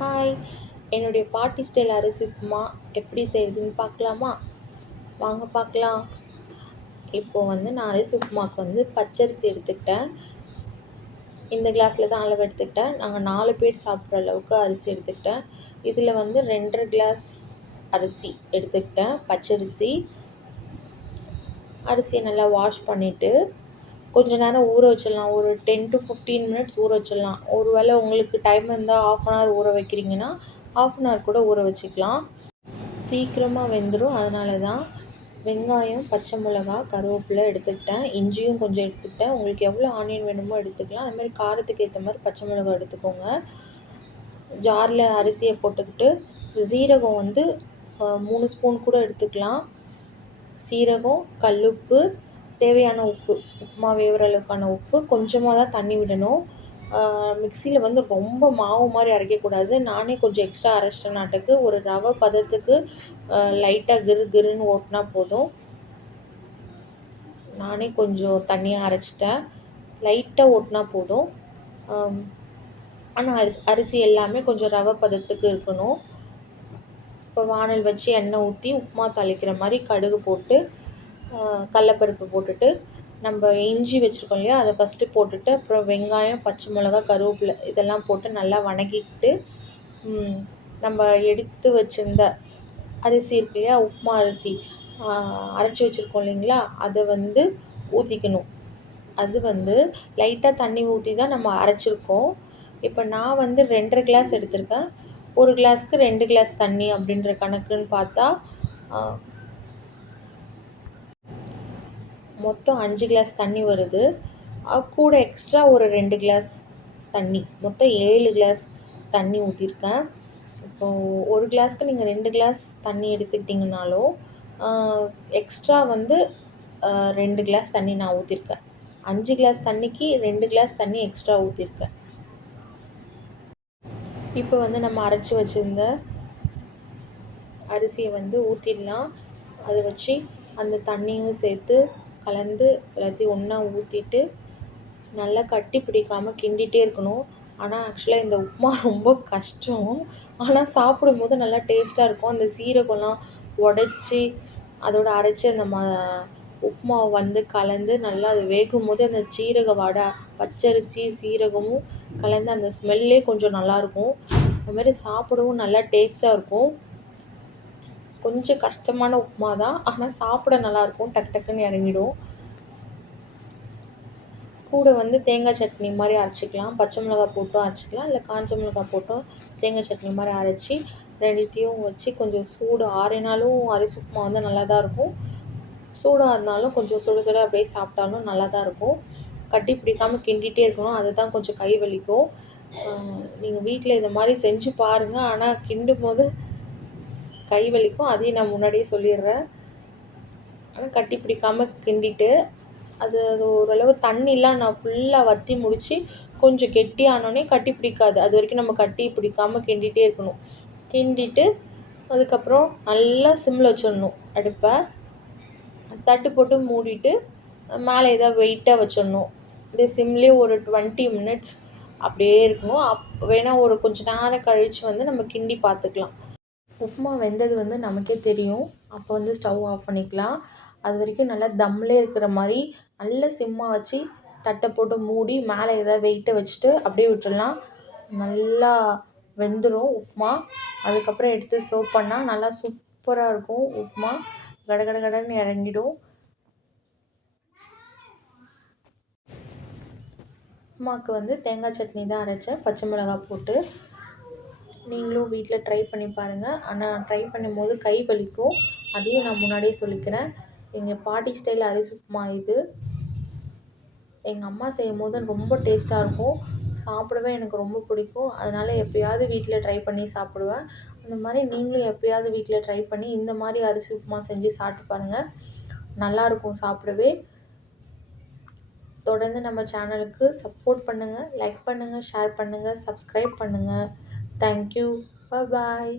Hi! என்னுடைய பாட்டி style அரிசி உப்புமா எப்படி செய்கிறதுன்னு பார்க்கலாமா? வாங்க பார்க்கலாம். நான் அரிசி உப்புமாவுக்கு பச்சரிசி எடுத்துக்கிட்டேன். இந்த கிளாஸில் தான் அளவு எடுத்துக்கிட்டேன். நாங்கள் 4 பேர் சாப்பிட்ற அளவுக்கு அரிசி எடுத்துக்கிட்டேன். இதில் 2½ கிளாஸ் அரிசி எடுத்துக்கிட்டேன், பச்சரிசி. அரிசியை நல்லா வாஷ் பண்ணிவிட்டு கொஞ்ச நேரம் ஊற வச்சிடலாம். ஒரு 10 to 15 மினிட்ஸ் ஊற வச்சிடலாம். ஒரு வேளை உங்களுக்கு டைம் இருந்தால் 1/2 அன் ஹவர் ஊற வைக்கிறீங்கன்னா 1/2 அன் ஹவர் கூட ஊற வச்சுக்கலாம். சீக்கிரமாக வெந்துடும். அதனால தான் வெங்காயம், பச்சை மிளகா, கருவேப்பிலை எடுத்துக்கிட்டேன். இஞ்சியும் கொஞ்சம் எடுத்துக்கிட்டேன். உங்களுக்கு எவ்வளோ ஆனியன் வேணுமோ எடுத்துக்கலாம். அதுமாதிரி காரத்துக்கு ஏற்ற மாதிரி பச்சை மிளகா எடுத்துக்கோங்க. ஜாரில் அரிசியை போட்டுக்கிட்டு சீரகம் 3 ஸ்பூன் கூட எடுத்துக்கலாம். சீரகம், கல்லுப்பு, தேவையான உப்பு, உப்புமா வேகிற அளவுக்கான உப்பு, கொஞ்சமாக தான் தண்ணி விடணும். மிக்சியில் ரொம்ப மாவு மாதிரி அரைக்கக்கூடாது. நானே கொஞ்சம் எக்ஸ்ட்ரா அரைச்சிட்டேனாட்டுக்கு ஒரு ரவை பதத்துக்கு லைட்டாக கிருன்னு ஓட்டினா போதும். நானே கொஞ்சம் தண்ணியாக அரைச்சிட்டேன். லைட்டாக ஓட்டினா போதும். ஆனால் அரிசி எல்லாமே கொஞ்சம் ரவை பதத்துக்கு இருக்கணும். இப்போ வானல் வச்சு எண்ணெய் ஊற்றி உப்புமா தாளிக்கிற மாதிரி கடுகு போட்டு கடலப்பருப்பு போட்டுட்டு நம்ம இஞ்சி வச்சுருக்கோம் இல்லையா, அதை ஃபஸ்ட்டு போட்டுட்டு அப்புறம் வெங்காயம், பச்சை மிளகா, கருவேப்பிலை இதெல்லாம் போட்டு நல்லா வணக்கிக்கிட்டு நம்ம எடுத்து வச்சுருந்த அரிசி இருக்கு இல்லையா, உப்புமா அரிசி அரைச்சி வச்சுருக்கோம் இல்லைங்களா, அதை ஊற்றிக்கணும். அது லைட்டாக தண்ணி ஊற்றி தான் நம்ம அரைச்சிருக்கோம். இப்போ நான் 2½ கிளாஸ் எடுத்திருக்கேன். ஒரு கிளாஸ்க்கு 2 கிளாஸ் தண்ணி அப்படின்ற கணக்குன்னு பார்த்தா மொத்தம் 5 கிளாஸ் தண்ணி வருது. கூட எக்ஸ்ட்ரா ஒரு 2 கிளாஸ் தண்ணி, மொத்தம் 7 கிளாஸ் தண்ணி ஊற்றிருக்கேன். இப்போது ஒரு கிளாஸ்க்கு நீங்கள் 2 கிளாஸ் தண்ணி எடுத்துக்கிட்டிங்கனாலும் எக்ஸ்ட்ரா 2 கிளாஸ் தண்ணி நான் ஊற்றிருக்கேன். 5 கிளாஸ் தண்ணிக்கு 2 கிளாஸ் தண்ணி எக்ஸ்ட்ரா ஊற்றிருக்கேன். இப்போ நம்ம அரைச்சி வச்சுருந்த அரிசியை ஊற்றிடலாம். அதை வச்சு அந்த தண்ணியும் சேர்த்து கலந்து எல்லாத்தையும் ஒன்றா ஊற்றிட்டு நல்லா கட்டி பிடிக்காமல் கிண்டிகிட்டே இருக்கணும். ஆனால் ஆக்சுவலாக இந்த உப்புமா ரொம்ப கஷ்டம். ஆனால் சாப்பிடும்போது நல்லா டேஸ்ட்டாக இருக்கும். அந்த சீரகம்லாம் உடச்சி அதோட அரைச்சி அந்த உப்புமாவை கலந்து நல்லா அது வேகும்போது அந்த சீரக வடை, பச்சரிசி சீரகமும் கலந்து அந்த ஸ்மெல்லே கொஞ்சம் நல்லாயிருக்கும். அதுமாதிரி சாப்பிடவும் நல்லா டேஸ்ட்டாக இருக்கும். கொஞ்சம் கஷ்டமான உப்புமா தான், ஆனால் சாப்பிட நல்லாயிருக்கும். டக்கு டக்குன்னு இறங்கிடும். கூட தேங்காய் சட்னி மாதிரி அரைச்சிக்கலாம். பச்சை மிளகாய் போட்டும் அரைச்சிக்கலாம், இல்லை காஞ்ச மிளகாய் போட்டும் தேங்காய் சட்னி மாதிரி அரைச்சி ரெண்டுத்தையும் வச்சு கொஞ்சம் சூடு ஆறினாலும் அரிசி உப்புமா நல்லா தான் இருக்கும். சூடாக இருந்தாலும் கொஞ்சம் சுட சுட அப்படியே சாப்பிட்டாலும் நல்லா தான் இருக்கும். கட்டி பிடிக்காமல் கிண்டிகிட்டே இருக்கணும். அதுதான் கொஞ்சம் கை வலிக்கும். நீங்கள் வீட்டில் இந்த மாதிரி செஞ்சு பாருங்கள். ஆனால் கிண்டும் போது கை வலிக்கும். அதையும் நான் முன்னாடியே சொல்லிடுறேன். ஆனால் கட்டி பிடிக்காமல் கிண்டிட்டு அது ஓரளவு தண்ணிலாம் நான் ஃபுல்லாக வற்றி முடித்து கொஞ்சம் கெட்டியானோடனே கட்டி பிடிக்காது. அது வரைக்கும் நம்ம கட்டி பிடிக்காமல் கிண்டிகிட்டே இருக்கணும். கிண்டிட்டு அதுக்கப்புறம் நல்லா சிம்மில் வச்சிடணும் அடுப்பை. தட்டு போட்டு மூடிட்டு மேலே ஏதாவது வெயிட்டாக வச்சிடணும். இது சிம்லேயே ஒரு 20 மினிட்ஸ் அப்படியே இருக்கணும். வேணால் ஒரு கொஞ்சம் நேரம் கழித்து நம்ம கிண்டி பார்த்துக்கலாம். உப்புமா வெந்தது நமக்கே தெரியும். அப்போ ஸ்டவ் ஆஃப் பண்ணிக்கலாம். அது வரைக்கும் நல்லா தம்மில் இருக்கிற மாதிரி நல்லா சிம்மாக வச்சு தட்டை போட்டு மூடி மேலே ஏதாவது வெயிட்டை வச்சுட்டு அப்படியே விட்டுடலாம். நல்லா வெந்துடும் உப்புமா. அதுக்கப்புறம் எடுத்து சர்வ் பண்ணால் நல்லா சூப்பராக இருக்கும் உப்புமா. கடன்னு இறங்கிடும். உப்புமாவுக்கு தேங்காய் சட்னி தான் அரைச்சேன், பச்சை மிளகாய் போட்டு. நீங்களும் வீட்டில் ட்ரை பண்ணி பாருங்கள். ஆனால் ட்ரை பண்ணும்போது கை வலிக்கும். அதையும் நான் முன்னாடியே சொல்லிக்கிறேன். எங்கள் பாட்டி ஸ்டைல் அரிசி உப்புமா இது. எங்கள் அம்மா செய்யும்போது ரொம்ப டேஸ்ட்டாக இருக்கும். சாப்பிடவே எனக்கு ரொம்ப பிடிக்கும். அதனால் எப்போயாவது வீட்டில் ட்ரை பண்ணி சாப்பிடுவேன். அந்த மாதிரி நீங்களும் எப்போயாவது வீட்டில் ட்ரை பண்ணி இந்த மாதிரி அரிசி உப்புமா செஞ்சு சாப்பிட்டு பாருங்கள். நல்லாயிருக்கும் சாப்பிடவே. தொடர்ந்து நம்ம சேனலுக்கு சப்போர்ட் பண்ணுங்கள், லைக் பண்ணுங்கள், ஷேர் பண்ணுங்கள், சப்ஸ்கிரைப் பண்ணுங்கள். தேங்க்யூ. பாய்.